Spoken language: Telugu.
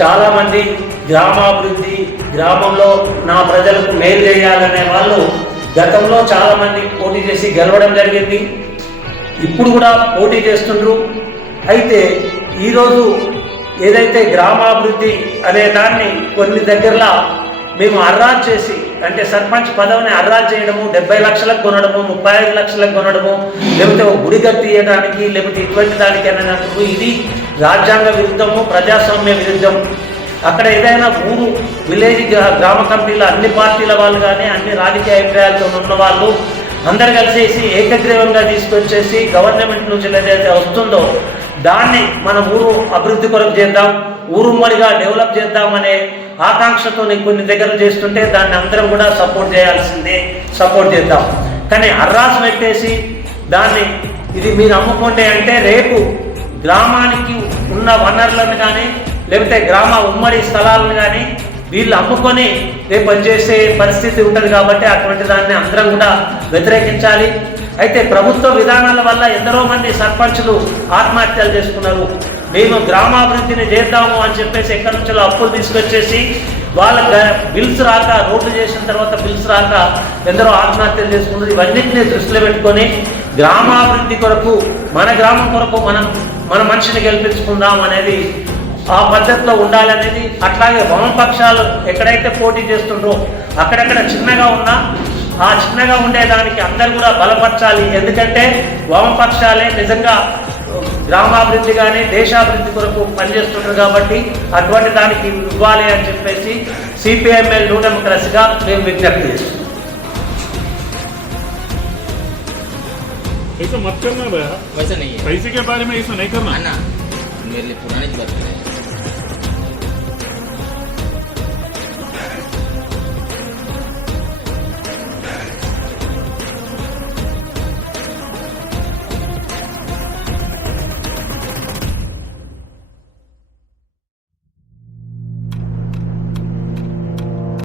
చాలామంది గ్రామాభివృద్ధి, గ్రామంలో నా ప్రజలకు మేలు చేయాలనే వాళ్ళు గతంలో చాలామంది పోటీ చేసి గెలవడం జరిగింది. ఇప్పుడు కూడా పోటీ చేస్తుండ్రు. అయితే ఈరోజు ఏదైతే గ్రామాభివృద్ధి అనే దాన్ని కొన్ని దగ్గరలో మేము అర్రాజ్ చేసి, అంటే సర్పంచ్ పదవిని అర్రాజ్ చేయడము, 70 లక్షలకు కొనడము, 35 లక్షలకు కొనడము, లేకపోతే ఒక గుడి కట్టియడానికి, లేకపోతే ఇటువంటి దానికి అన్నప్పుడు ఇది రాజ్యాంగ విరుద్ధము, ప్రజాస్వామ్య విరుద్ధం. అక్కడ ఏదైనా ఊరు విలేజ్ గ్రామ కమిటీలో అన్ని పార్టీల వాళ్ళు కానీ అన్ని రాజకీయ అభిప్రాయాలతో ఉన్న వాళ్ళు అందరు కలిసేసి ఏకగ్రీవంగా తీసుకొచ్చేసి గవర్నమెంట్ నుంచి ఏదైతే వస్తుందో దాన్ని మన ఊరు అభివృద్ధి కొరకు చేద్దాం, ఊరుమ్మడిగా డెవలప్ చేద్దామనే ఆకాంక్షతో కొన్ని దగ్గర చేస్తుంటే దాన్ని అందరం కూడా సపోర్ట్ చేయాల్సిందే, సపోర్ట్ చేద్దాం. కానీ అర్రాసు పెట్టేసి దాన్ని ఇది మీరు అమ్ముకోండి అంటే రేపు గ్రామానికి ఉన్న వనరులను కానీ లేకపోతే గ్రామ ఉమ్మడి స్థలాలను కానీ వీళ్ళు అమ్ముకొని రేపు పనిచేసే పరిస్థితి ఉంటుంది. కాబట్టి అటువంటి దాన్ని అందరం కూడా వ్యతిరేకించాలి. అయితే ప్రభుత్వ విధానాల వల్ల ఎందరో మంది సర్పంచులు ఆత్మహత్యలు చేసుకున్నారు. మేము గ్రామాభివృద్ధిని చేద్దాము అని చెప్పేసి ఎక్కడి నుంచో అప్పులు తీసుకొచ్చేసి వాళ్ళ బిల్స్ రాక, రోడ్లు చేసిన తర్వాత బిల్స్ రాక ఎందరో ఆత్మహత్యలు చేసుకున్నారు. ఇవన్నింటినీ దృష్టిలో పెట్టుకొని గ్రామాభివృద్ధి కొరకు, మన గ్రామం కొరకు మన మనిషిని గెలిపించుకుందాం అనేది ఆ పద్ధతిలో ఉండాలనేది. అట్లాగే వామపక్షాలు ఎక్కడైతే పోటీ చేస్తుండ్రో అక్కడెక్కడ చిన్నగా ఉన్నా ఆ చిన్నగా ఉండేదానికి అందరు కూడా బలపరచాలి. ఎందుకంటే వామపక్షాలే నిజంగా గ్రామాభివృద్ధి కానీ దేశాభివృద్ధి కొరకు పనిచేస్తుంటారు. కాబట్టి అటువంటి దానికి ఇవ్వాలి అని చెప్పేసి సిపిఎంఎల్ న్యూ డెమోక్రసీగా మేము విజ్ఞప్తి చేస్తున్నాం. ऐसा मत करना भैया, वैसा नहीं है, पैसे के बारे में ऐसा नहीं करना। ना मेरे लिए पुरानी बात है।